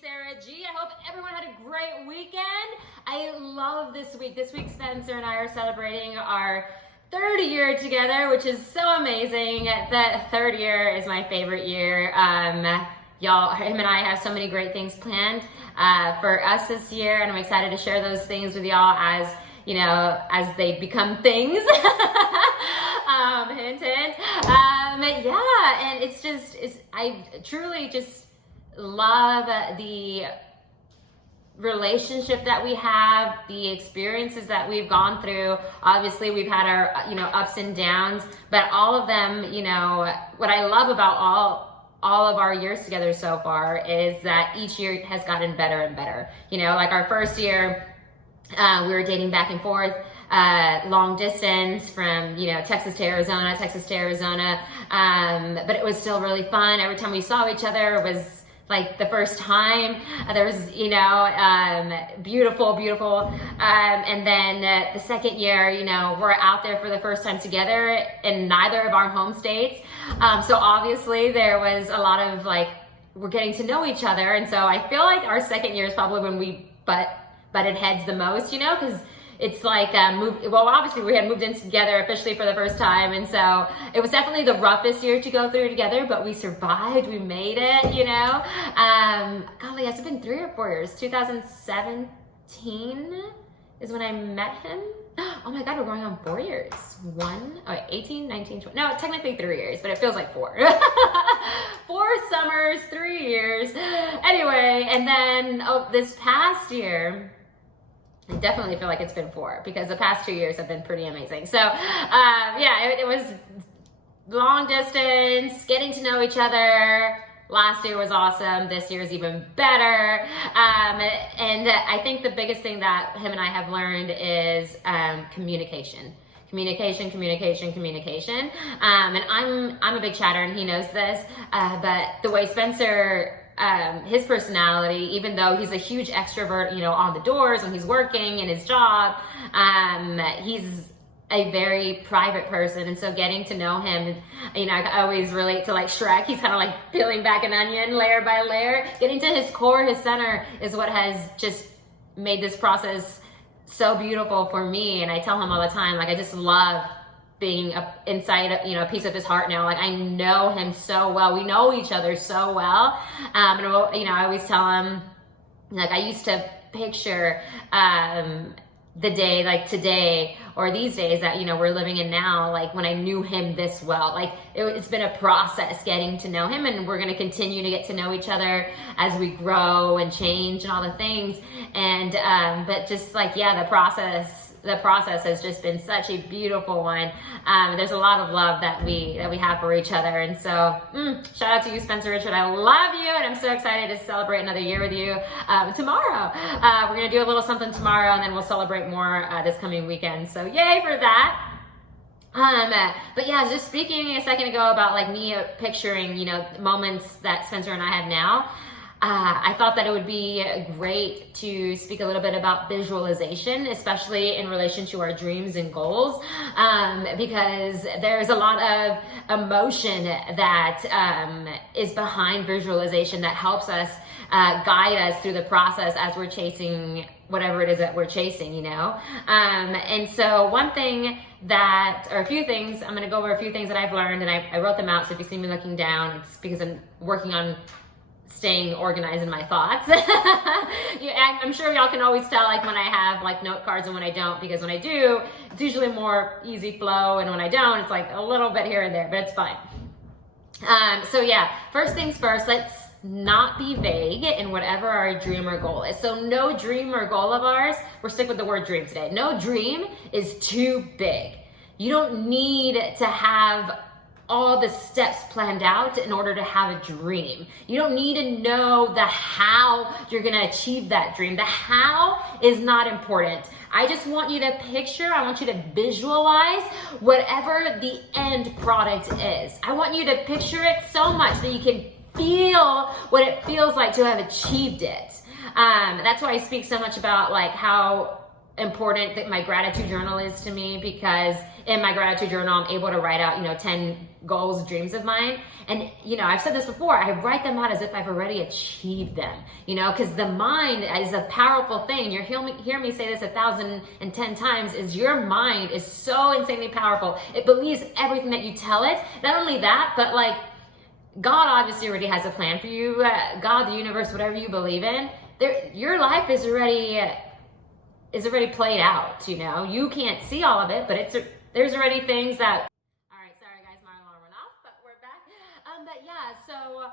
Sarah G. I hope everyone had a great weekend. I love this week. This week, Spencer and I are celebrating our third year together, which is so amazing. The third year is my favorite year. Y'all, him and I have so many great things planned for us this year, and I'm excited to share those things with y'all as, you know, as they become things. Hint, hint. Yeah, and I truly just love the relationship that we have, the experiences that we've gone through. Obviously, we've had our, ups and downs, but all of them, what I love about all of our years together so far is that each year has gotten better and better. Like our first year, we were dating back and forth, long distance from, Texas to Arizona, but it was still really fun. Every time we saw each other, it was like the first time. There was, beautiful. And then the second year, we're out there for the first time together in neither of our home states. So obviously there was a lot of we're getting to know each other. And so I feel like our second year is probably when we butted heads the most, because it's obviously we had moved in together officially for the first time, and so it was definitely the roughest year to go through together, but we survived, we made it, golly, has it been 3 or 4 years? 2017 is when I met him. Oh my God, we're going on 4 years. 18, 19, 20. No, technically 3 years, but it feels like 4. 4 summers, 3 years. Anyway, and then this past year, I definitely feel like it's been 4 because the past 2 years have been pretty amazing. So, it was long distance, getting to know each other. Last year was awesome. This year is even better. And I think the biggest thing that him and I have learned is communication. Communication. And I'm a big chatter, and he knows this. But the way Spencer, his personality, even though he's a huge extrovert, on the doors when he's working in his job, he's a very private person. And so getting to know him, I always relate to Shrek. He's kind of like peeling back an onion layer by layer. Getting to his core, his center, is what has just made this process so beautiful for me. And I tell him all the time, I just love being inside, a piece of his heart now. I know him so well. We know each other so well. And I always tell him, I used to picture the day today or these days that we're living in now, when I knew him this well. It's been a process getting to know him, and we're going to continue to get to know each other as we grow and change and all the things. And but just the process has just been such a beautiful one. There's a lot of love that we have for each other. And so shout out to you, Spencer Richard. I love you, and I'm so excited to celebrate another year with you tomorrow. We're going to do a little something tomorrow, and then we'll celebrate more this coming weekend. So yay for that. But yeah, just speaking a second ago about me picturing, moments that Spencer and I have now. I thought that it would be great to speak a little bit about visualization, especially in relation to our dreams and goals, because there's a lot of emotion that is behind visualization that helps us guide us through the process as we're chasing whatever it is that we're chasing, And so a few things, I'm going to go over a few things that I've learned, and I wrote them out. So if you see me looking down, it's because I'm working on staying organized in my thoughts. I'm sure y'all can always tell when I have note cards and when I don't, because when I do, it's usually more easy flow, and when I don't, it's a little bit here and there, but it's fine. So yeah, first things first, let's not be vague in whatever our dream or goal is. So no dream or goal of ours, we're sticking with the word dream today. No dream is too big. You don't need to have all the steps planned out in order to have a dream. You don't need to know the how you're going to achieve that dream. The how is not important. I just want you to picture, I want you to visualize whatever the end product is. I want you to picture it so much that you can feel what it feels like to have achieved it. That's why I speak so much about how important that my gratitude journal is to me, because in my gratitude journal, I'm able to write out, 10 goals, dreams of mine. And, I've said this before, I write them out as if I've already achieved them, because the mind is a powerful thing. You'll hear me say this 1,010 times, is your mind is so insanely powerful. It believes everything that you tell it. Not only that, but like, God obviously already has a plan for you. God, the universe, whatever you believe in, your life is already played out. You can't see all of it, but there's already things that. All right, sorry guys, my alarm went off, but we're back. But yeah, so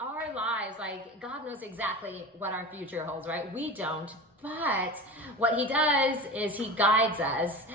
our lives, like, God knows exactly what our future holds, right? We don't. But what he does is he guides us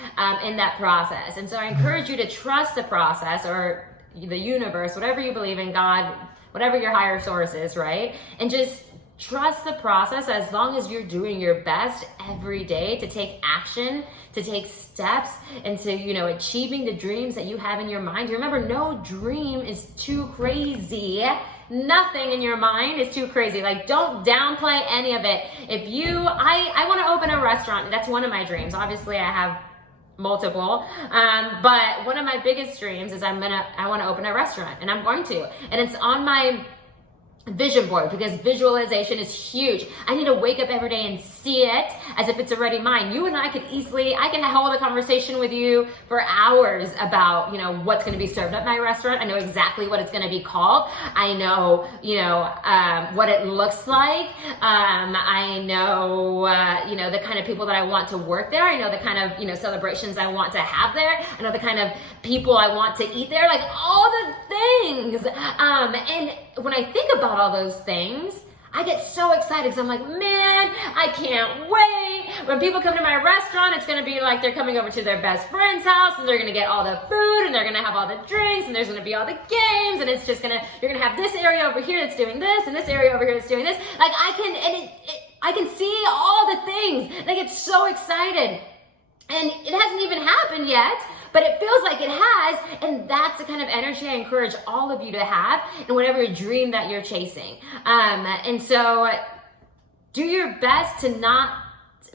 in that process. And so I encourage you to trust the process, or the universe, whatever you believe in, God, whatever your higher source is, right? And just trust the process, as long as you're doing your best every day to take action, to take steps into, achieving the dreams that you have in your mind. Remember, no dream is too crazy. Nothing in your mind is too crazy. Like, don't downplay any of it. I want to open a restaurant. That's one of my dreams. Obviously, I have multiple, but one of my biggest dreams is I want to open a restaurant, and I'm going to, and it's on my vision board, because visualization is huge. I need to wake up every day and see it as if it's already mine. You and I I can hold a conversation with you for hours about, what's going to be served at my restaurant. I know exactly what it's going to be called. I know, what it looks like. I know, the kind of people that I want to work there. I know the kind of, celebrations I want to have there. I know the kind of people I want to eat there, like all the things. And when I think about all those things, I get so excited, because I'm like, man, I can't wait. When people come to my restaurant, it's going to be like they're coming over to their best friend's house, and they're going to get all the food, and they're going to have all the drinks, and there's going to be all the games, and it's just you're going to have this area over here that's doing this, and this area over here that's doing this. Like, I can see all the things, and I get so excited. And it hasn't even happened yet, but it feels like it has, and that's the kind of energy I encourage all of you to have in whatever dream that you're chasing. And so do your best to not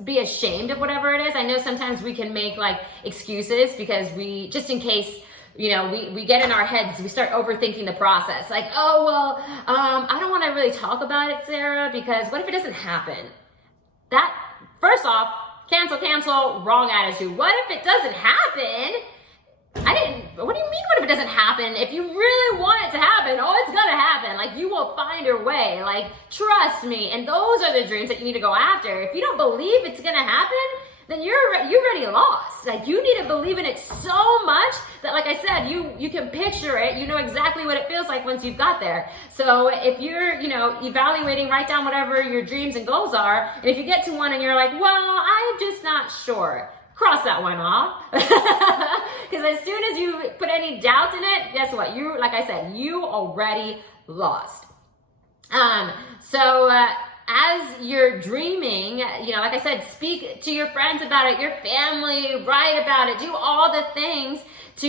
be ashamed of whatever it is. I know sometimes we can make like excuses, because just in case, we get in our heads, we start overthinking the process. Like, oh, well, I don't want to really talk about it, Sarah, because what if it doesn't happen? That, first off, cancel, wrong attitude. What if it doesn't happen? What do you mean, what if it doesn't happen? If you really want it to happen, it's gonna happen. Like, you will find your way. Like, trust me. And those are the dreams that you need to go after. If you don't believe it's gonna happen, then you're already lost. Like, you need to believe in it so much that, like I said, you can picture it. You know exactly what it feels like once you've got there. So if you're, evaluating, write down whatever your dreams and goals are. And if you get to one and you're like, well, I'm just not sure, cross that one off. Because as soon as you put any doubt in it, guess what? Like I said, you already lost. As you're dreaming, like I said, speak to your friends about it, your family, write about it, do all the things to,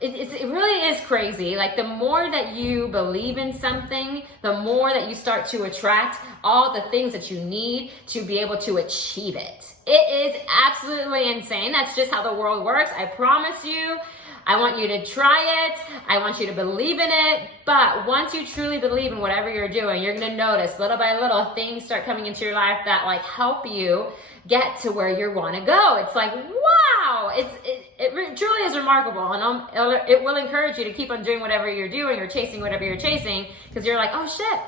it really is crazy. Like, the more that you believe in something, the more that you start to attract all the things that you need to be able to achieve it. It is absolutely insane. That's just how the world works. I promise you. I want you to try it. I want you to believe in it. But once you truly believe in whatever you're doing, you're going to notice little by little things start coming into your life that like help you get to where you want to go. It's like, wow, it truly is remarkable. And it will encourage you to keep on doing whatever you're doing or chasing whatever you're chasing, because you're like, oh shit,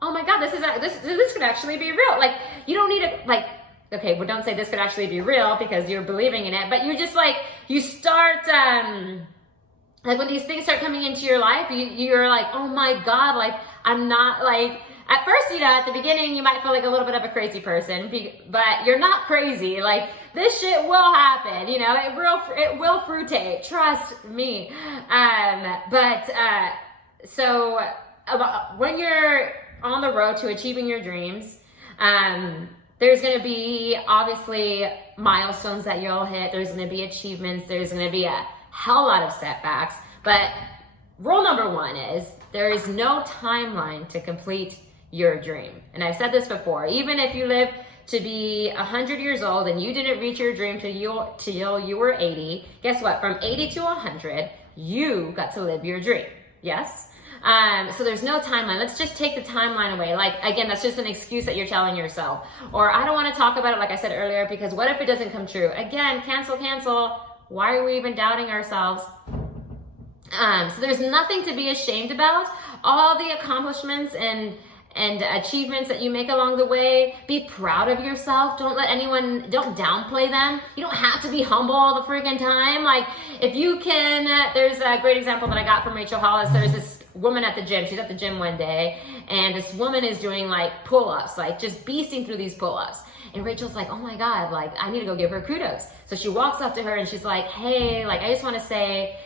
oh my God, this could actually be real. Like, you don't need to, like, okay, well, don't say this could actually be real because you're believing in it, but you just like, you start, like when these things start coming into your life, you're like, oh my God, like, I'm not like, at first, at the beginning, you might feel like a little bit of a crazy person, but you're not crazy. Like, this shit will happen, it will fruitate, trust me. So when you're on the road to achieving your dreams, there's going to be obviously milestones that you'll hit. There's going to be achievements. There's going to be a hell lot of setbacks. But rule number one is there is no timeline to complete your dream. And I've said this before, even if you live to be 100 years old and you didn't reach your dream till you were 80, guess what? From 80 to 100, you got to live your dream. Yes? So there's no timeline. Let's just take the timeline away. Like, again, that's just an excuse that you're telling yourself. Or I don't want to talk about it, like I said earlier, because what if it doesn't come true? Again, cancel. Why are we even doubting ourselves? So there's nothing to be ashamed about. All the accomplishments and achievements that you make along the way, be proud of yourself. Don't downplay them. You don't have to be humble all the freaking time. Like, if you can, there's a great example that I got from Rachel Hollis. There's this woman at the gym. She's at the gym one day, and this woman is doing like pull-ups, like just beasting through these pull-ups. And Rachel's like, oh my God, like I need to go give her kudos. So she walks up to her and she's like, hey, like I just want to say,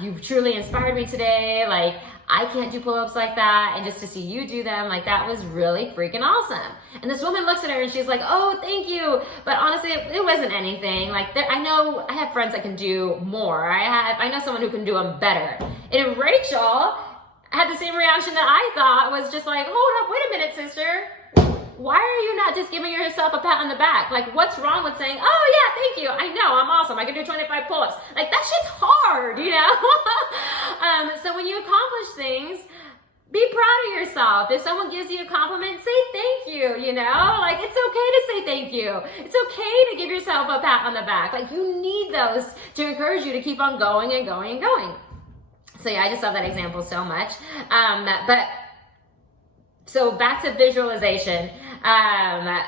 you've truly inspired me today. Like, I can't do pull-ups like that, and just to see you do them, like that was really freaking awesome. And this woman looks at her and she's like, oh, thank you. But honestly, it wasn't anything. Like, I have friends that can do more. I know someone who can do them better. And Rachel had the same reaction that I thought, was just like, hold up, wait a minute, sister. Why are you not just giving yourself a pat on the back? Like, what's wrong with saying, oh yeah, thank you, I know, I'm awesome, I can do 25 pull-ups. Like, that shit's hard, you know? So when you accomplish things, be proud of yourself. If someone gives you a compliment, say thank you, you know? Like, it's okay to say thank you. It's okay to give yourself a pat on the back. Like, you need those to encourage you to keep on going and going and going. So yeah, I just love that example so much. So back to visualization. I'm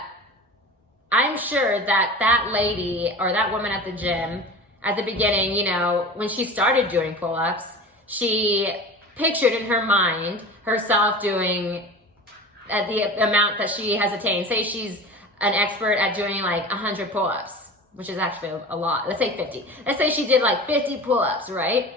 sure that lady or that woman at the gym at the beginning, you know, when she started doing pull-ups, she pictured in her mind herself doing the amount that she has attained. Say she's an expert at doing like 100 pull-ups, which is actually a lot. Let's say 50. Let's say she did like 50 pull-ups, right?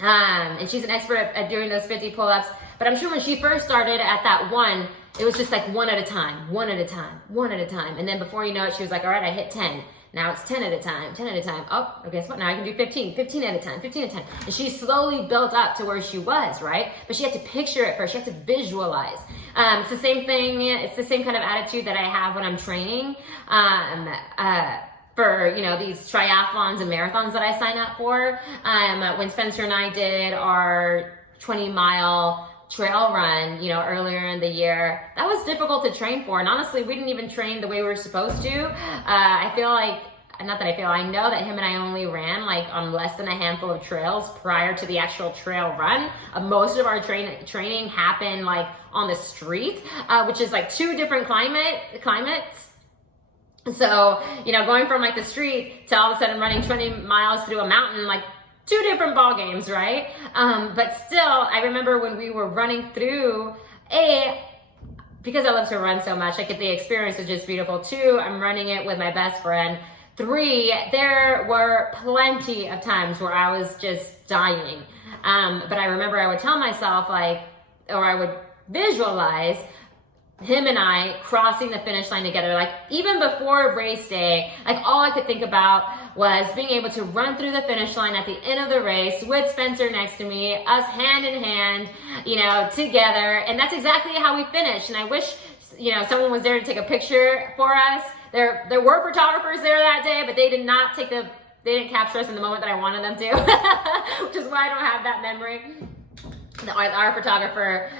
And she's an expert at doing those 50 pull-ups. But I'm sure when she first started at that one, it was just like one at a time. And then before you know it, she was like, all right, I hit 10. Now it's 10 at a time. Oh, guess what? Now I can do 15 at a time. And she slowly built up to where she was, right? But she had to picture it first. She had to visualize. It's the same thing. It's the same kind of attitude that I have when I'm training. For, you know, these triathlons and marathons that I sign up for. When Spencer and I did our 20-mile trail run, you know, earlier in the year, that was difficult to train for. And honestly, we didn't even train the way we were supposed to. I know that him and I only ran like on less than a handful of trails prior to the actual trail run. Most of our training happened like on the street, which is like two different climates. So, you know, going from like the street to all of a sudden running 20 miles through a mountain, like two different ball games, right? But still, I remember when we were running through, because I love to run so much, like the experience was just beautiful. 2, I'm running it with my best friend. 3, there were plenty of times where I was just dying. But I remember I would tell myself I would visualize him and I crossing the finish line together. Like, even before race day, like all I could think about was being able to run through the finish line at the end of the race with Spencer next to me, us hand in hand, you know, together. And that's exactly how we finished. And I wish, you know, someone was there to take a picture for us. There were photographers there that day, but they didn't capture us in the moment that I wanted them to, which is why I don't have that memory. Our photographer,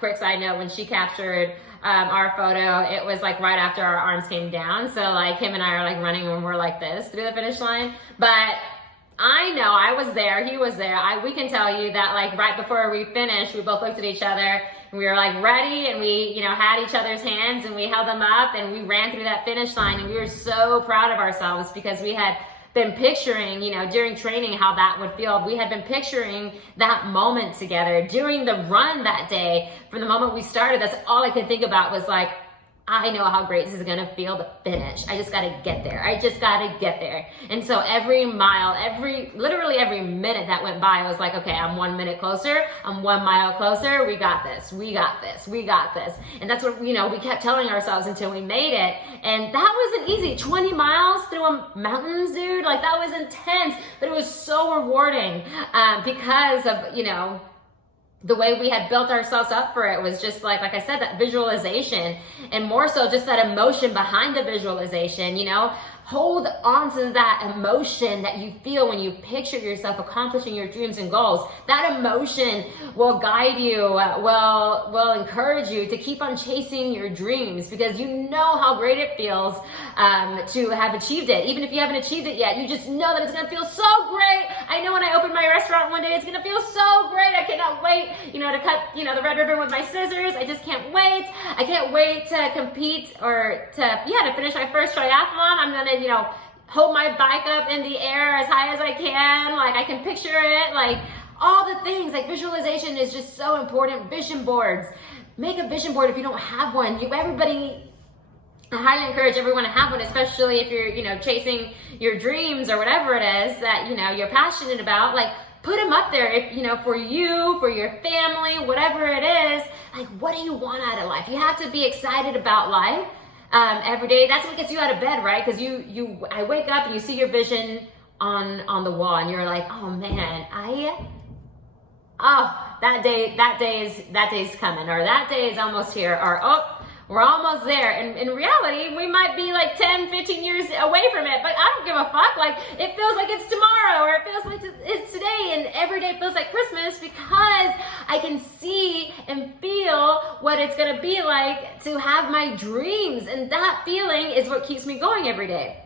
quick side note, when she captured our photo, it was like right after our arms came down. So like him and I are like running when we're like this through the finish line. But I know I was there, he was there. We can tell you that like right before we finished, we both looked at each other and we were like ready, and we, you know, had each other's hands and we held them up and we ran through that finish line, and we were so proud of ourselves because we had been picturing, you know, during training how that would feel. We had been picturing that moment together during the run that day. From the moment we started, that's all I could think about was like, I know how great this is gonna feel to finish. I just gotta get there. And so every mile, literally every minute that went by, I was like, okay, I'm 1 minute closer, I'm 1 mile closer, we got this. And that's what, you know, we kept telling ourselves until we made it. And that wasn't easy. 20 miles through mountains, dude, like that was intense, but it was so rewarding because of, you know, the way we had built ourselves up for it was just like I said, that visualization, and more so just that emotion behind the visualization, you know. Hold on to that emotion that you feel when you picture yourself accomplishing your dreams and goals. That emotion will guide you, will encourage you to keep on chasing your dreams, because you know how great it feels to have achieved it. Even if you haven't achieved it yet, you just know that it's gonna feel so great. I know when I open my restaurant one day, it's gonna feel so great. I cannot wait, you know, to cut, you know, the red ribbon with my scissors. I just can't wait. I can't wait to compete or to finish my first triathlon. I'm gonna, you know, hold my bike up in the air as high as I can. Like, I can picture it, like all the things. Like, visualization is just so important. Vision boards. Make a vision board if you don't have one. I highly encourage everyone to have one, especially if you're, you know, chasing your dreams or whatever it is that, you know, you're passionate about. Like, put them up there, if, you know, for you, for your family, whatever it is. Like, what do you want out of life? You have to be excited about life. Every day. That's what gets you out of bed, right? Because I wake up and you see your vision on the wall, and you're like, oh man, that day's coming, or that day is almost here, or oh, we're almost there. And in reality, we might be like 10, 15 years away from it, but I don't give a fuck. Like, it feels like it's tomorrow, or it feels like it's today, and every day feels like Christmas, because I can see and feel what it's gonna be like to have my dreams, and that feeling is what keeps me going every day.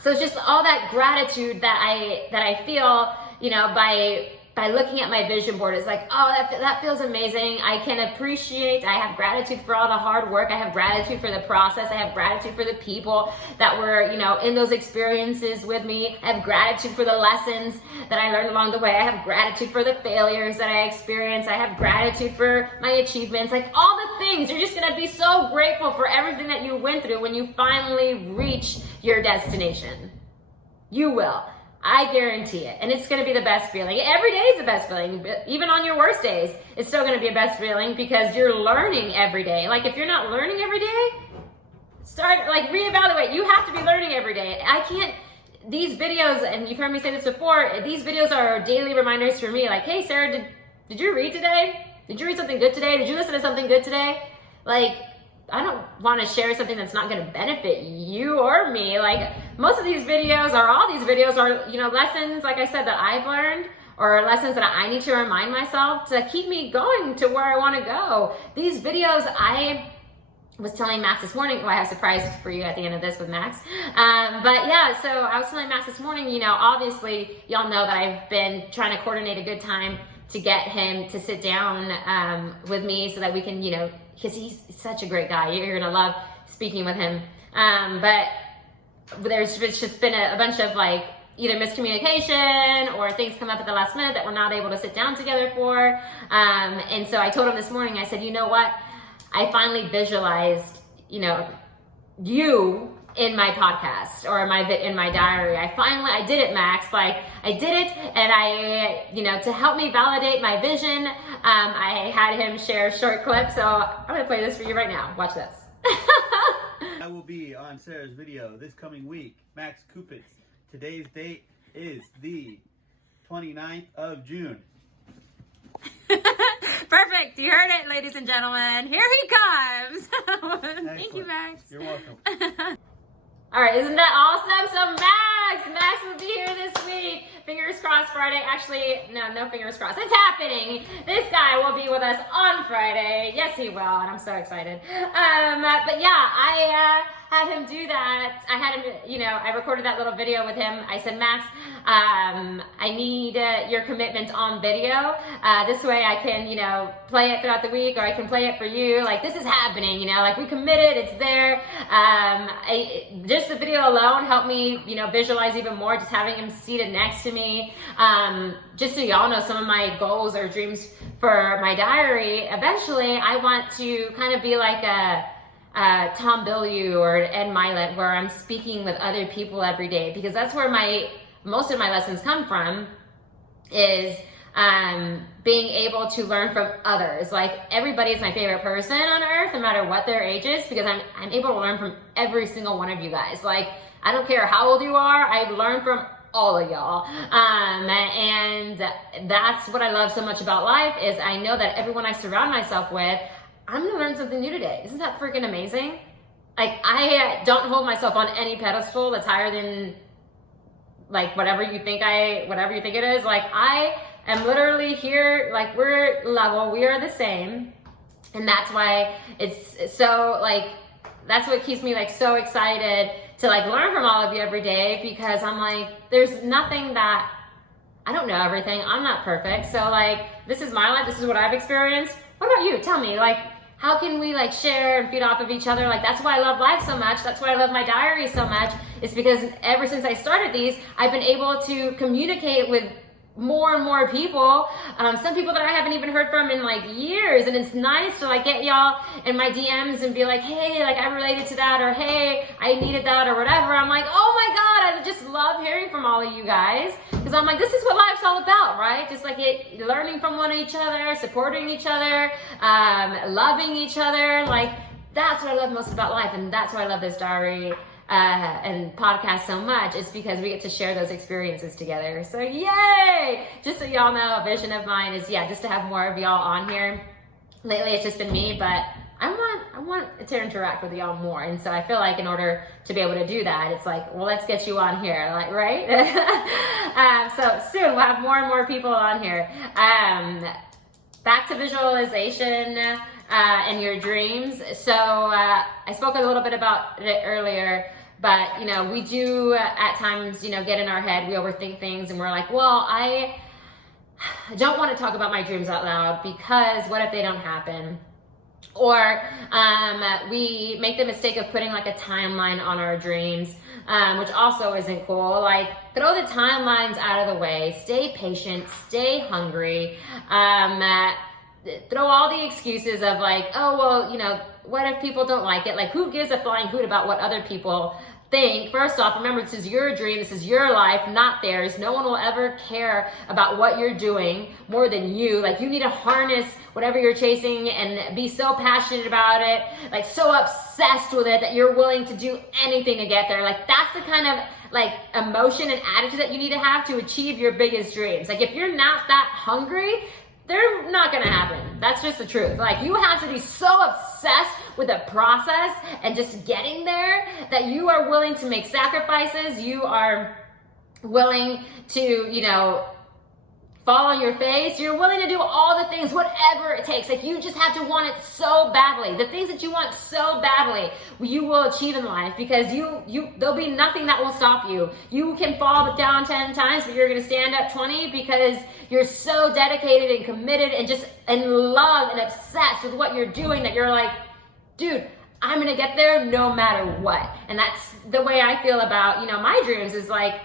So it's just all that gratitude that I feel, you know, by looking at my vision board. It's like, oh, that feels amazing. I can appreciate, I have gratitude for all the hard work. I have gratitude for the process. I have gratitude for the people that were, you know, in those experiences with me. I have gratitude for the lessons that I learned along the way. I have gratitude for the failures that I experienced. I have gratitude for my achievements, like all the things. You're just gonna be so grateful for everything that you went through when you finally reach your destination. You will. I guarantee it. And it's going to be the best feeling. Every day is the best feeling. Even on your worst days, it's still going to be a best feeling, because you're learning every day. Like, if you're not learning every day, start, like, reevaluate. You have to be learning every day. These videos, and you've heard me say this before, these videos are daily reminders for me. Like, hey, Sarah, did you read today? Did you read something good today? Did you listen to something good today? Like, I don't want to share something that's not going to benefit you or me. Like, most of these videos, or all these videos, are, you know, lessons, like I said, that I've learned, or lessons that I need to remind myself to keep me going to where I want to go. These videos, I was telling Max this morning, I have a surprise for you at the end of this with Max. But yeah, so I was telling Max this morning, you know, obviously y'all know that I've been trying to coordinate a good time to get him to sit down with me, so that we can, you know, because he's such a great guy. You're gonna love speaking with him. But there's just been a bunch of, like, either miscommunication or things come up at the last minute that we're not able to sit down together for. And so I told him this morning, I said, you know what? I finally visualized, you know, you in my podcast, or in my diary. I did it, Max. Like, I did it, and I, you know, to help me validate my vision, I had him share a short clip. So I'm gonna play this for you right now. Watch this. I will be on Sarah's video this coming week. Max Kupitz. Today's date is the 29th of June. Perfect. You heard it, ladies and gentlemen. Here he comes. Thank you, Max. You're welcome. All right, isn't that awesome? So Max will be here this week. Fingers crossed Friday. Actually, no fingers crossed. It's happening. This guy will be with us on Friday. Yes, he will, and I'm so excited. But yeah, I had him do that. I had him, you know, I recorded that little video with him. I said, Max, I need your commitment on video. This way I can, you know, play it throughout the week, or I can play it for you. Like, this is happening, you know, like, we committed, it's there. Just the video alone helped me, you know, visualize even more, just having him seated next to me. Just so y'all know, some of my goals or dreams for my diary, eventually I want to kind of be like a Tom Bilyeu or Ed Milet, where I'm speaking with other people every day, because that's where most of my lessons come from, is being able to learn from others. Like, everybody's my favorite person on earth, no matter what their age is, because I'm able to learn from every single one of you guys. Like, I don't care how old you are, I learn from all of y'all. And that's what I love so much about life is I know that everyone I surround myself with, I'm gonna learn something new today. Isn't that freaking amazing? Like, I don't hold myself on any pedestal that's higher than like whatever you think it is. Like, I am literally here, like, we're level, we are the same. And that's why it's so, like, that's what keeps me like so excited to like learn from all of you every day, because I'm like, there's nothing that, I don't know everything, I'm not perfect. So like, this is my life, this is what I've experienced. What about you? Tell me, like, how can we like share and feed off of each other? Like, that's why I love life so much. That's why I love my diary so much. It's because ever since I started these, I've been able to communicate with more and more people, some people that I haven't even heard from in like years, and it's nice to like get y'all in my DMs and be like, hey, like I related to that, or hey, I needed that, or whatever. I'm like, oh my God, I just love hearing from all of you guys, because I'm like, this is what life's all about, right? Just like learning from one each other, supporting each other, loving each other. Like, that's what I love most about life, and that's why I love this diary and podcast so much. It's because we get to share those experiences together. So yay! Just so y'all know, a vision of mine is, just to have more of y'all on here. Lately it's just been me, but I want to interact with y'all more. And so I feel like in order to be able to do that, it's like, well, let's get you on here, like, right? So soon we'll have more and more people on here. Back to visualization and your dreams. So I spoke a little bit about it earlier, but we do at times, get in our head, we overthink things, and we're like, well, I don't want to talk about my dreams out loud because what if they don't happen? Or we make the mistake of putting like a timeline on our dreams, which also isn't cool. Like, throw the timelines out of the way, stay patient, stay hungry, throw all the excuses of like, oh, well, what if people don't like it? Like, who gives a flying hoot about what other people think? First off, remember, this is your dream, this is your life, not theirs. No one will ever care about what you're doing more than you. Like, you need to harness whatever you're chasing and be so passionate about it, like so obsessed with it that you're willing to do anything to get there. Like, that's the kind of like emotion and attitude that you need to have to achieve your biggest dreams. Like, if you're not that hungry, they're not gonna happen. That's just the truth. Like, you have to be so obsessed with the process and just getting there that you are willing to make sacrifices. You are willing to, fall on your face. You're willing to do all the things, whatever it takes. Like, you just have to want it so badly. The things that you want so badly, you will achieve in life, because there'll be nothing that will stop you. You can fall down 10 times, but you're gonna stand up 20 because you're so dedicated and committed and just in love and obsessed with what you're doing that you're like, dude, I'm gonna get there no matter what. And that's the way I feel about, my dreams is like,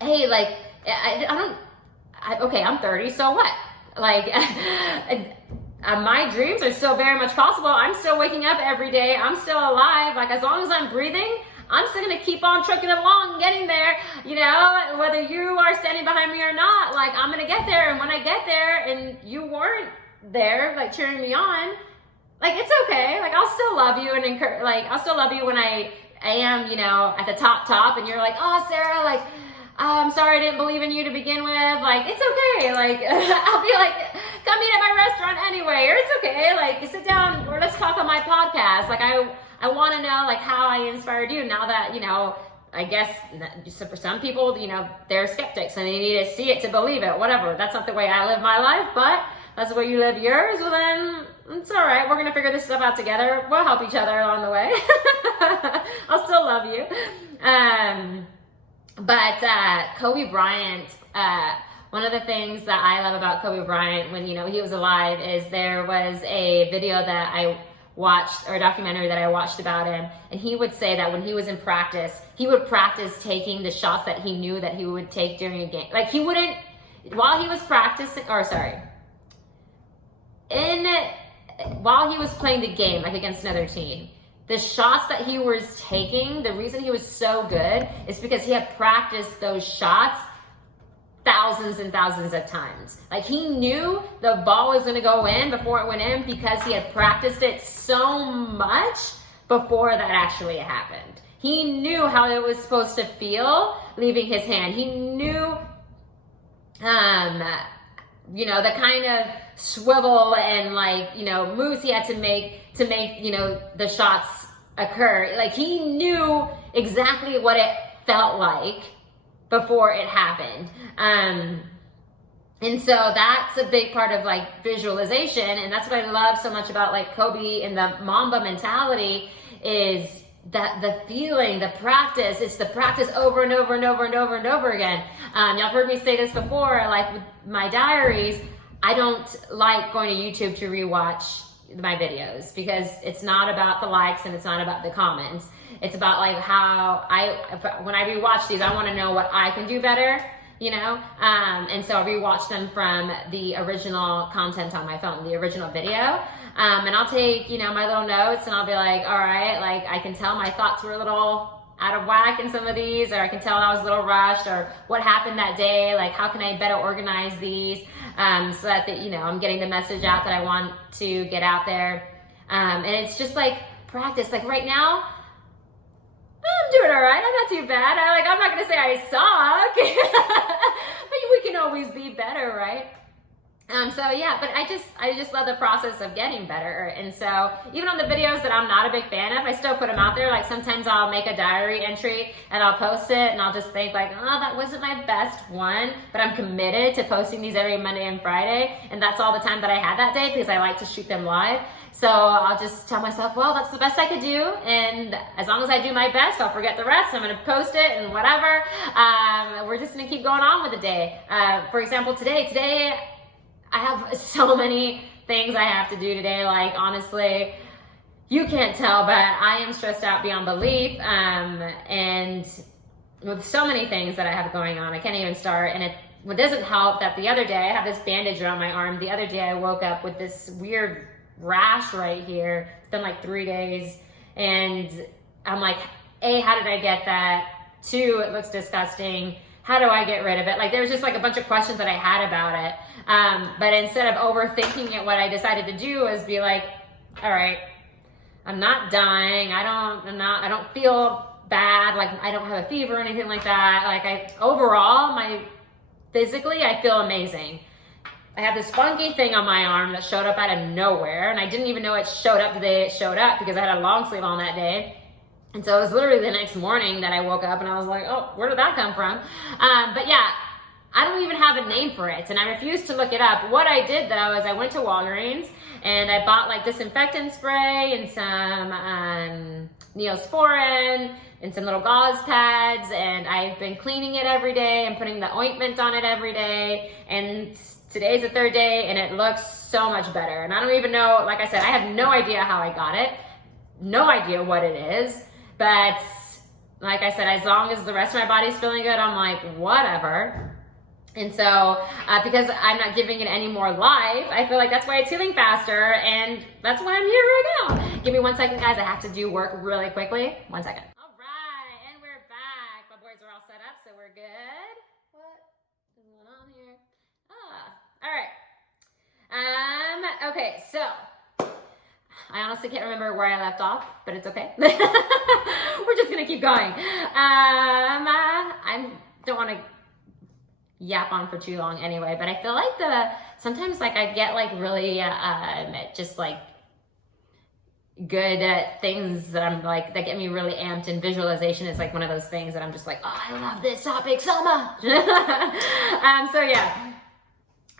hey, like, okay, I'm 30, so what? Like, my dreams are still very much possible. I'm still waking up every day. I'm still alive. Like, as long as I'm breathing, I'm still gonna keep on trucking along and getting there, whether you are standing behind me or not. Like, I'm gonna get there, and when I get there and you weren't there, like, cheering me on, like, it's okay. Like, I'll still love you and encourage, like, I'll still love you when I am, at the top, and you're like, oh, Sarah, like, I'm sorry I didn't believe in you to begin with. Like, it's okay. Like, I'll be like, come eat at my restaurant anyway, or it's okay. Like, sit down or let's talk on my podcast. Like, I want to know, like, how I inspired you now that, I guess for some people, they're skeptics and they need to see it to believe it, whatever. That's not the way I live my life, but that's the way you live yours. Well, then it's all right. We're going to figure this stuff out together. We'll help each other along the way. I'll still love you. But Kobe Bryant, one of the things that I love about Kobe Bryant when, he was alive is there was a video that I watched, or a documentary that I watched about him. And he would say that when he was in practice, he would practice taking the shots that he knew that he would take during a game. Like, he wouldn't, while he was practicing, while he was playing the game, like against another team, the shots that he was taking, the reason he was so good is because he had practiced those shots thousands and thousands of times. Like, he knew the ball was gonna go in before it went in because he had practiced it so much before that actually happened. He knew how it was supposed to feel leaving his hand. He knew, you know, the kind of swivel and like, you know, moves he had to make, you know, the shots occur. Like he knew exactly what it felt like before it happened. And so that's a big part of like visualization. And that's what I love so much about like Kobe and the Mamba mentality is that the feeling, the practice, it's the practice over and over and over and over and over again. Y'all heard me say this before, like with my diaries, I don't like going to YouTube to rewatch my videos because it's not about the likes and it's not about the comments. It's about like how when I rewatch these, I want to know what I can do better, you know? And so I rewatch them from the original content on my phone, the original video. And I'll take, you know, my little notes and I'll be like, all right, like I can tell my thoughts were a little out of whack in some of these, or I can tell I was a little rushed, or what happened that day, like how can I better organize these so that, you know, I'm getting the message out that I want to get out there. And it's just like practice. Like right now, I'm doing all right. I'm not too bad. I'm not going to say I suck, but we can always be better, right? So yeah, but I just love the process of getting better. And so even on the videos that I'm not a big fan of, I still put them out there. Like sometimes I'll make a diary entry and I'll post it and I'll just think like, oh, that wasn't my best one, but I'm committed to posting these every Monday and Friday. And that's all the time that I had that day because I like to shoot them live. So I'll just tell myself, well, that's the best I could do. And as long as I do my best, I'll forget the rest. I'm going to post it and whatever. We're just going to keep going on with the day. For example, today, I have so many things I have to do today. Like, honestly, you can't tell, but I am stressed out beyond belief. And with so many things that I have going on, I can't even start. And it doesn't help that the other day, I have this bandage around my arm. The other day, I woke up with this weird rash right here. It's been like 3 days. And I'm like, A, how did I get that? 2, it looks disgusting. How do I get rid of it? Like, there was just like a bunch of questions that I had about it. But instead of overthinking it, what I decided to do was be like, all right, I'm not dying. I don't feel bad. Like I don't have a fever or anything like that. Like overall, physically, I feel amazing. I have this funky thing on my arm that showed up out of nowhere. And I didn't even know it showed up the day it showed up because I had a long sleeve on that day. And so it was literally the next morning that I woke up and I was like, oh, where did that come from? But yeah, I don't even have a name for it. And I refused to look it up. What I did though is I went to Walgreens and I bought like disinfectant spray and some Neosporin and some little gauze pads. And I've been cleaning it every day and putting the ointment on it every day. And today's the 3rd day and it looks so much better. And I don't even know, like I said, I have no idea how I got it. No idea what it is. But like I said, as long as the rest of my body's feeling good, I'm like, whatever. And so because I'm not giving it any more life, I feel like that's why it's healing faster. And that's why I'm here right now. Give me 1 second, guys. I have to do work really quickly. 1 second. All right. And we're back. My boys are all set up, so we're good. What is going on here? All right. Okay, so I honestly can't remember where I left off, but it's okay. We're just gonna keep going. I don't want to yap on for too long anyway, but I feel like sometimes like I get like really just like good at things that I'm like that get me really amped, and visualization is like one of those things that I'm just like, oh, I love this topic so much. So yeah.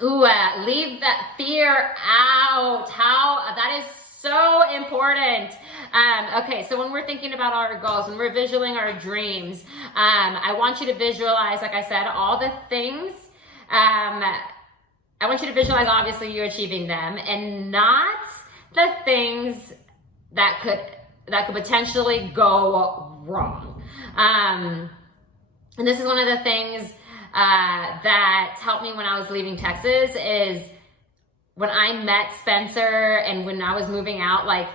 Ooh, leave that fear out. How that is so important. Okay, so when we're thinking about our goals, when we're visualizing our dreams, I want you to visualize, like I said, all the things. I want you to visualize, obviously, you achieving them, and not the things that could potentially go wrong. And this is one of the things that helped me when I was leaving Texas is when I met Spencer and when I was moving out, like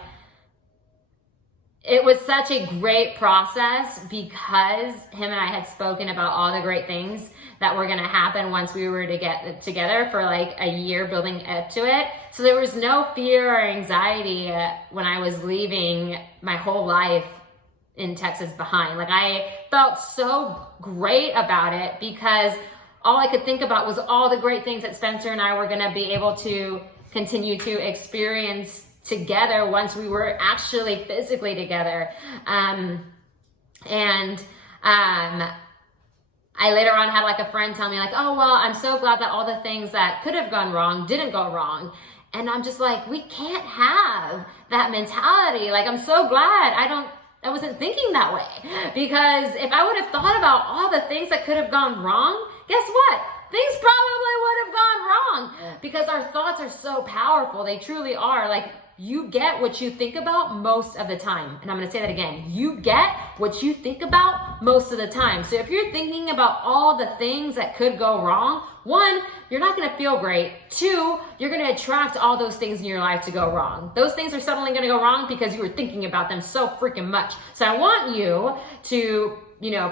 it was such a great process because him and I had spoken about all the great things that were going to happen once we were to get together for like a year building up to it. So there was no fear or anxiety when I was leaving my whole life in Texas behind. Like I felt so great about it because all I could think about was all the great things that Spencer and I were going to be able to continue to experience together once we were actually physically together. I later on had like a friend tell me like, oh, well, I'm so glad that all the things that could have gone wrong didn't go wrong. And I'm just like, we can't have that mentality. Like, I'm so glad I wasn't thinking that way, because if I would have thought about all the things that could have gone wrong, guess what? Things probably would have gone wrong, because our thoughts are so powerful. They truly are. Like, you get what you think about most of the time. And I'm going to say that again. You get what you think about most of the time. So if you're thinking about all the things that could go wrong, one, you're not going to feel great. Two, you're going to attract all those things in your life to go wrong. Those things are suddenly going to go wrong because you were thinking about them so freaking much. So I want you to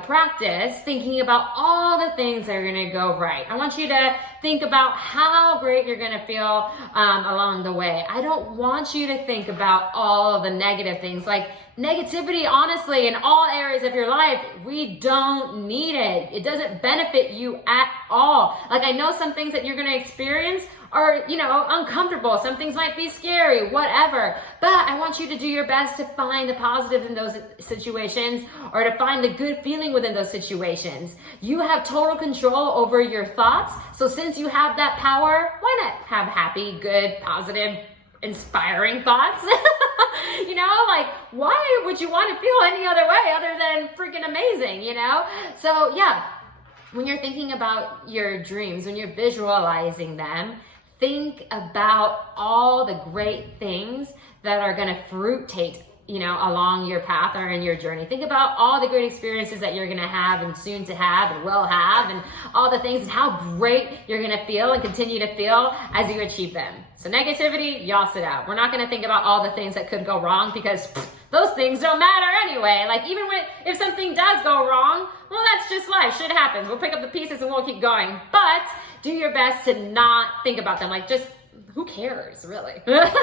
practice thinking about all the things that are going to go right. I want you to think about how great you're going to feel along the way. I don't want you to think about all of the negative things. Like, negativity, honestly, in all areas of your life, we don't need it. It doesn't benefit you at all. Like, I know some things that you're going to experience are, uncomfortable. Some things might be scary, whatever. But I want you to do your best to find the positives in those situations, or to find the good feeling within those situations. You have total control over your thoughts. So since you have that power, why not have happy, good, positive, inspiring thoughts? Like, why would you want to feel any other way other than freaking amazing, So yeah, when you're thinking about your dreams, when you're visualizing them, think about all the great things that are going to fruitate, along your path or in your journey. Think about all the great experiences that you're going to have and soon to have and will have, and all the things and how great you're going to feel and continue to feel as you achieve them. So negativity, y'all sit out. We're not going to think about all the things that could go wrong, because those things don't matter anyway. Like, even if something does go wrong, well, that's just life. Shit happens. We'll pick up the pieces and we'll keep going. But do your best to not think about them. Like, just, who cares, really? But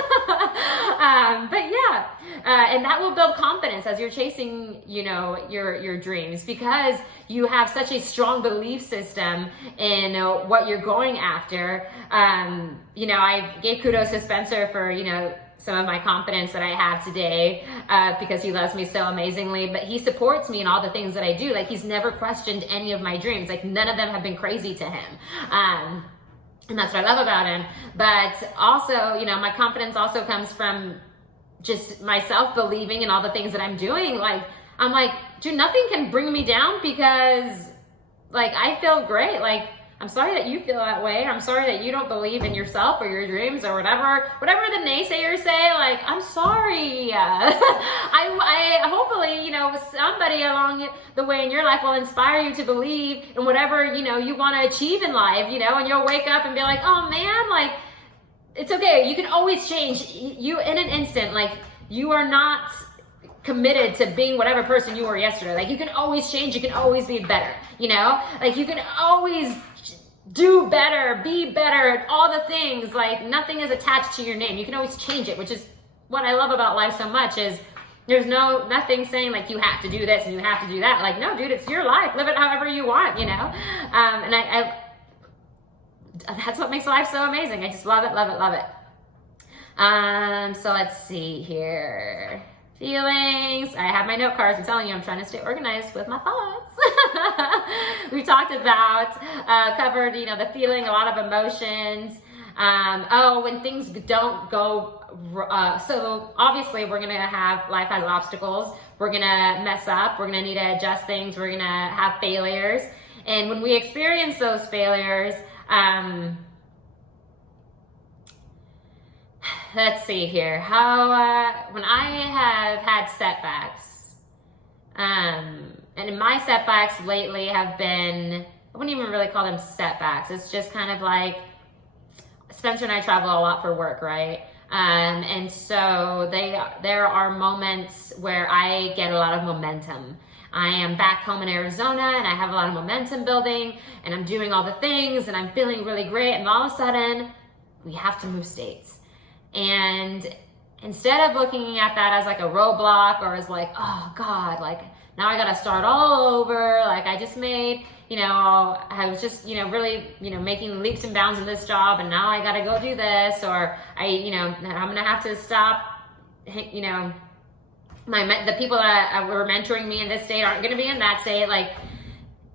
yeah, and that will build confidence as you're chasing, your dreams, because you have such a strong belief system in what you're going after. I gave kudos to Spencer for, some of my confidence that I have today, because he loves me so amazingly, but he supports me in all the things that I do. Like, he's never questioned any of my dreams. Like, none of them have been crazy to him. And that's what I love about him. But also, my confidence also comes from just myself believing in all the things that I'm doing. Like, I'm like, dude, nothing can bring me down, because, like, I feel great. Like, I'm sorry that you feel that way. I'm sorry that you don't believe in yourself or your dreams or whatever the naysayers say. Like, I'm sorry. I hopefully, somebody along the way in your life will inspire you to believe in whatever, you want to achieve in life, and you'll wake up and be like, oh man, like, it's okay. You can always change. You, in an instant, like, you are not committed to being whatever person you were yesterday. Like, you can always change. You can always be better, like, you can always do better, be better, all the things. Like, nothing is attached to your name. You can always change it, which is what I love about life so much, is there's nothing saying like you have to do this and you have to do that. Like, no, dude, it's your life. Live it however you want, and I that's what makes life so amazing. I just love it, love it, love it. So let's see here. Feelings. I have my note cards. I'm telling you, I'm trying to stay organized with my thoughts. We talked about, covered, the feeling, a lot of emotions. When things don't go, so obviously we're going to have, life has obstacles. We're going to mess up. We're going to need to adjust things. We're going to have failures. And when we experience those failures, let's see here. When I have had setbacks, and my setbacks lately have been, I wouldn't even really call them setbacks. It's just kind of like, Spencer and I travel a lot for work, right? And so there are moments where I get a lot of momentum. I am back home in Arizona and I have a lot of momentum building and I'm doing all the things and I'm feeling really great, and all of a sudden we have to move states. And instead of looking at that as like a roadblock or as like, oh God, like now I gotta start all over. Like I just made, I was just, really, making leaps and bounds in this job, and now I gotta go do this, or I'm gonna have to stop, the people that were mentoring me in this state aren't gonna be in that state. Like,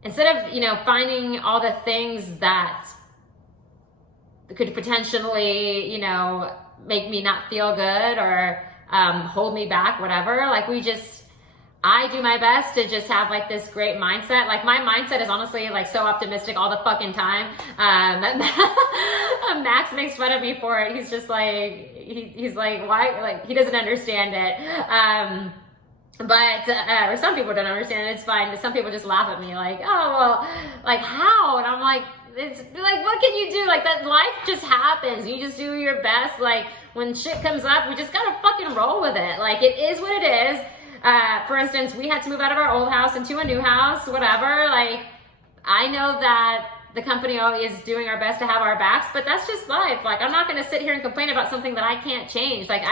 instead of, finding all the things that could potentially, make me not feel good or hold me back, whatever, like I do my best to just have like this great mindset. Like my mindset is honestly like so optimistic all the fucking time. Max makes fun of me for it. He's just like, he's like, why? Like he doesn't understand it. Or some people don't understand it. It's fine. But some people just laugh at me like, oh, well, like how? And I'm like, it's like, what can you do? Like that life just happens. You just do your best. Like when shit comes up, we just gotta fucking roll with it. Like it is what it is. For instance, we had to move out of our old house into a new house, whatever. Like, I know that the company is doing our best to have our backs, but that's just life. Like, I'm not going to sit here and complain about something that I can't change. Like,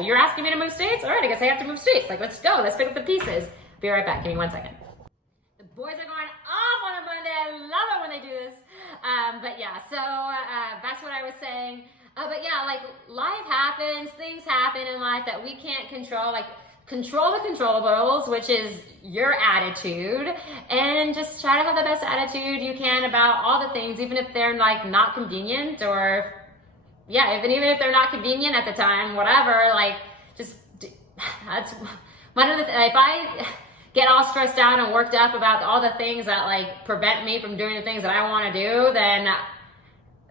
you're asking me to move states? All right, I guess I have to move states. Like, let's go. Let's pick up the pieces. Be right back. Give me 1 second. The boys are going off on a Monday. I love it when they do this. But yeah, so that's what I was saying. But yeah, like, life happens. Things happen in life that we can't control. Like, control the controllables, which is your attitude, and just try to have the best attitude you can about all the things, even if they're like not convenient, or even if they're not convenient at the time, whatever. Like, that's one of the if I get all stressed out and worked up about all the things that like prevent me from doing the things that I want to do, then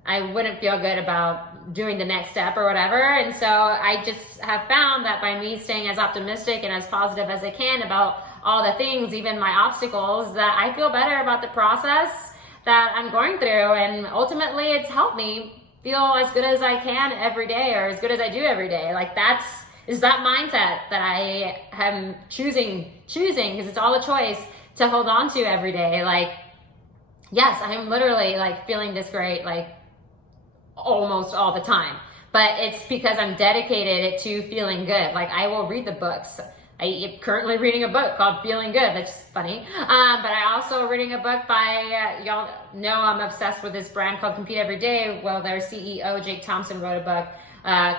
I wouldn't feel good about doing the next step or whatever. And so I just have found that by me staying as optimistic and as positive as I can about all the things, even my obstacles, that I feel better about the process that I'm going through. And ultimately it's helped me feel as good as I can every day, or as good as I do every day. Like is that mindset that I am choosing, because it's all a choice to hold on to every day. Like, yes, I am literally like feeling this great, like almost all the time, but it's because I'm dedicated to feeling good. Like I will read the books. I am currently reading a book called Feeling Good. That's funny. But I also reading a book by, y'all know I'm obsessed with this brand called Compete Every Day. Well, their CEO, Jake Thompson, wrote a book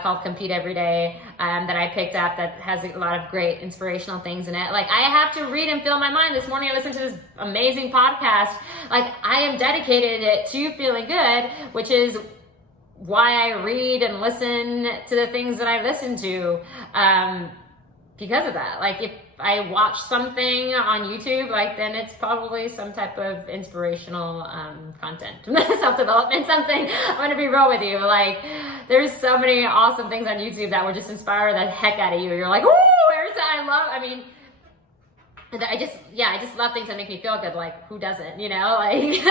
called Compete Every Day that I picked up that has a lot of great inspirational things in it. Like I have to read and fill my mind. This morning I listened to this amazing podcast. Like I am dedicated to feeling good, which is why I read and listen to the things that I listen to, because of that. Like if I watch something on YouTube, like then it's probably some type of inspirational content, self-development, something. I'm gonna be real with you. Like there's so many awesome things on YouTube that will just inspire the heck out of you. You're like, ooh, every time I just love things that make me feel good. Like who doesn't, like,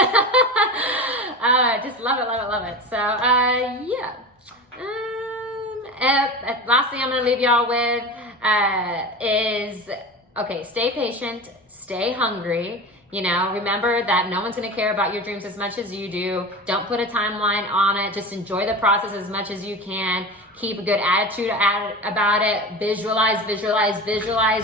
just love it. So, last thing I'm going to leave y'all with, is, okay, stay patient, stay hungry. Remember that no one's going to care about your dreams as much as you do. Don't put a timeline on it. Just enjoy the process as much as you can. Keep a good attitude about it. Visualize.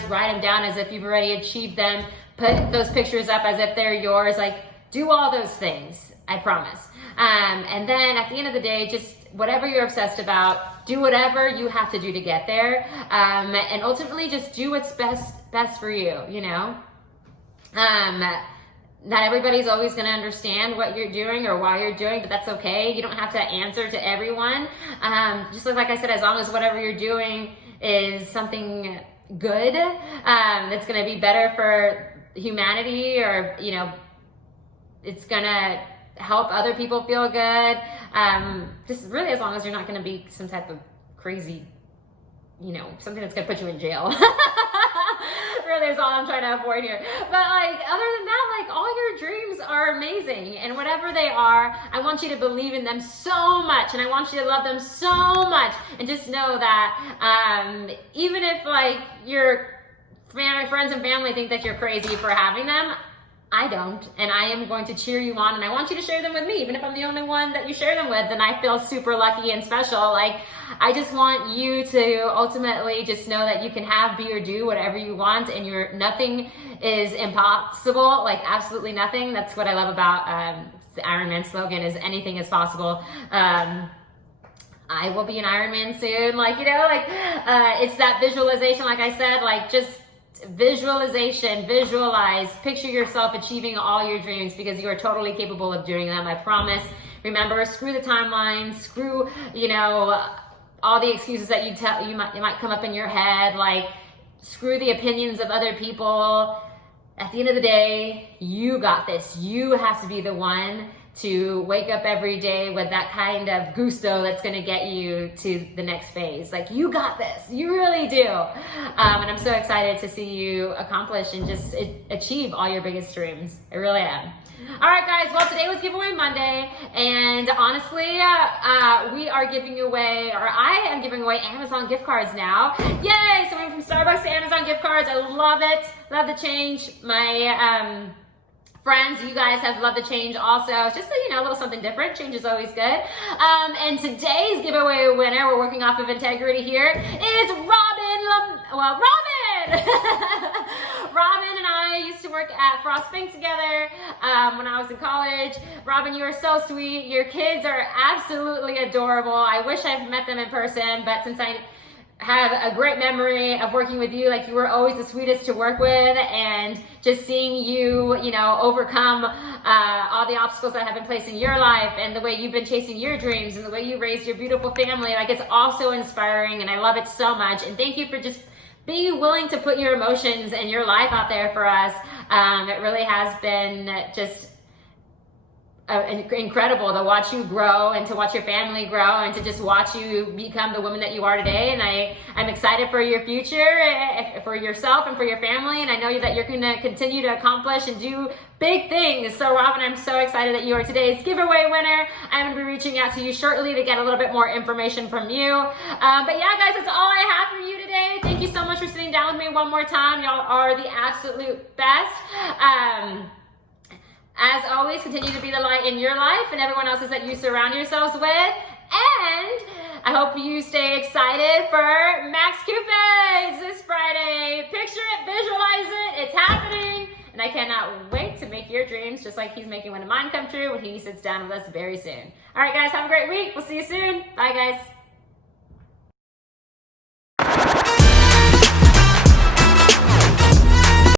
Write them down as if you've already achieved them. Put those pictures up as if they're yours. Like, do all those things. I promise. And then at the end of the day, just whatever you're obsessed about, do whatever you have to do to get there. And ultimately, just do what's best for you. Not everybody's always going to understand what you're doing or why you're doing, but that's okay. You don't have to answer to everyone. Just like I said, as long as whatever you're doing is something good, that's going to be better for humanity, or, it's going to help other people feel good. Just really, as long as you're not going to be some type of crazy, something that's going to put you in jail. Really is all I'm trying to avoid here. But like, other than that, like all your dreams are amazing, and whatever they are, I want you to believe in them so much, and I want you to love them so much, and just know that even if like your friends and family think that you're crazy for having them, I don't, and I am going to cheer you on, and I want you to share them with me. Even if I'm the only one that you share them with, then I feel super lucky and special. Like, I just want you to ultimately just know that you can have, be, or do whatever you want, and nothing is impossible, like absolutely nothing. That's what I love about the Ironman slogan, is anything is possible. I will be an Ironman soon, like, you know, like it's that visualization, like I said, like just visualization, visualize, picture yourself achieving all your dreams, because you are totally capable of doing them, I promise. Remember, screw the timeline, screw, you know, all the excuses that you might come up in your head, like screw the opinions of other people. At the end of the day, you got this. You have to be the one to wake up every day with that kind of gusto that's gonna get you to the next phase. Like, you got this, you really do. And I'm so excited to see you accomplish and just achieve all your biggest dreams. I really am. All right, guys, well, today was Giveaway Monday, and honestly, we are giving away, or I am giving away Amazon gift cards now. Yay! So we went from Starbucks to Amazon gift cards. I love it. Love the change. My friends, you guys have loved the change also. It's just, you know, a little something different. Change is always good. And today's giveaway winner, we're working off of integrity here, is Robin. Robin and I used to work at Frost Bank together when I was in college. Robin, you are so sweet. Your kids are absolutely adorable. I wish I've met them in person, but since I have a great memory of working with you, like, you were always the sweetest to work with, and just seeing you, you know, overcome all the obstacles that have been placed in your life, and the way you've been chasing your dreams, and the way you raised your beautiful family, like, it's all so inspiring, and I love it so much. And thank you for just being willing to put your emotions and your life out there for us. It really has been just incredible to watch you grow, and to watch your family grow, and to just watch you become the woman that you are today. And I'm excited for your future, for yourself and for your family, and I know that you're going to continue to accomplish and do big things. So Robin, I'm so excited that you are today's giveaway winner. I'm going to be reaching out to you shortly to get a little bit more information from you. But yeah, guys, that's all I have for you today. Thank you so much for sitting down with me one more time. Y'all are the absolute best. As always, continue to be the light in your life and everyone else's that you surround yourselves with. And I hope you stay excited for Max Coupe this Friday. Picture it, visualize it, it's happening. And I cannot wait to make your dreams just like he's making one of mine come true when he sits down with us very soon. All right, guys, have a great week. We'll see you soon. Bye, guys.